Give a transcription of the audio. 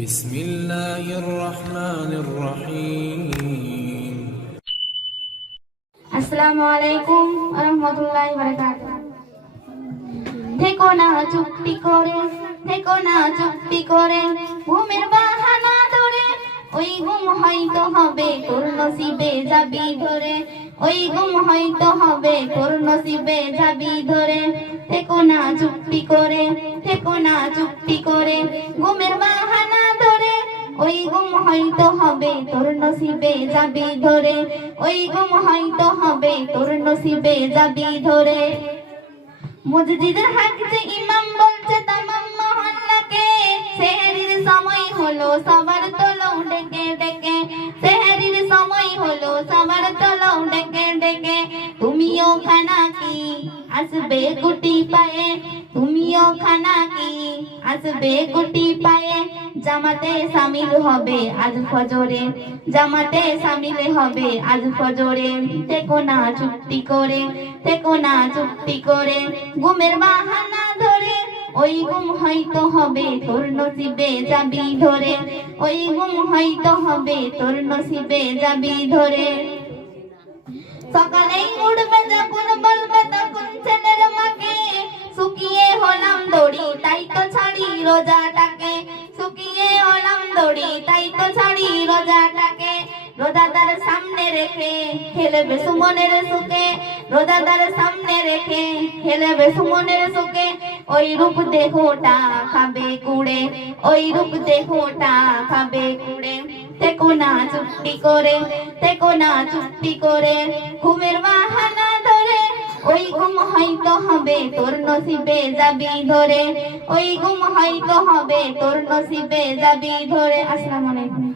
بسم الله الرحمن الرحيم আসসালামু আলাইকুম ওয়া রাহমাতুল্লাহি ওয়া বারাকাতুহু। থেকো না চুপটি করে, থেকো না চুপটি করে, ঘুমের বাহানা ধরে, ওই ঘুম হয়তো হবে তোর নসিবে যাবি ধরে, ওই ঘুম হয়তো হবে তোর নসিবে যাবি ধরে। থেকো না চুপটি করে, থেকো না চুপটি করে, ঘুমের বাহানা ধরে, ওই ঘুম হয়তো হবে তোর নসিবে যাবি ধরে, ওই ঘুম হয়তো হবে তোর নসিবে যাবি ধরে। মসজিদের হাকতে ইমাম বলছে তামাম মহল্লাকে, সেহরির সময় হলো সবার তোলো ডেকে ডেকে, সেহরির সময় হলো সবার তোলো ডেকে ডেকে। তুমিও খানা কি আসবে গুটি পায়ে, তুমিও খানা কি আসবে গুটি পায়ে, জামাতে শামিল হবে আজ ফজরে, জামাতে শামিল হবে আজ ফজরে। থেকো না চুপটি করে, থেকো না চুপটি করে, ঘুমের বাহানা ধরে, ওই ঘুম হয়তো হবে তোর নসিবে যাবি ধরে, ওই ঘুম হয়তো হবে তোর নসিবে যাবি ধরে। সকালেই উঠবে যখন বলবে তখন ছেলের মাকে, শুকিয়ে হলাম দড়ি তাই তো ছাড়ি রোজাটাকে, শুকিয়ে হলাম দড়ি তাই তো ছাড়ি রোজাটাকে। রোজাদার সামনে রেখে খেলবে সুমনের সুখে, রোজাদার সামনে রেখে খেলবে সুমনের সুখে। ওই রূপ দেহটা খাবে কুড়ে, ওই রূপ দেহটা খাবে কুড়ে। থেকো না চুপটি করে, থেকো না চুপটি করে, ঘুমের বাহানা ধরে, ওই ঘুম হয়তো হবে তোর নসিবে যাবি ধরে, ওই ঘুম হয়তো হবে তোর নসিবে যাবি ধরে। আসসালামু আলাইকুম।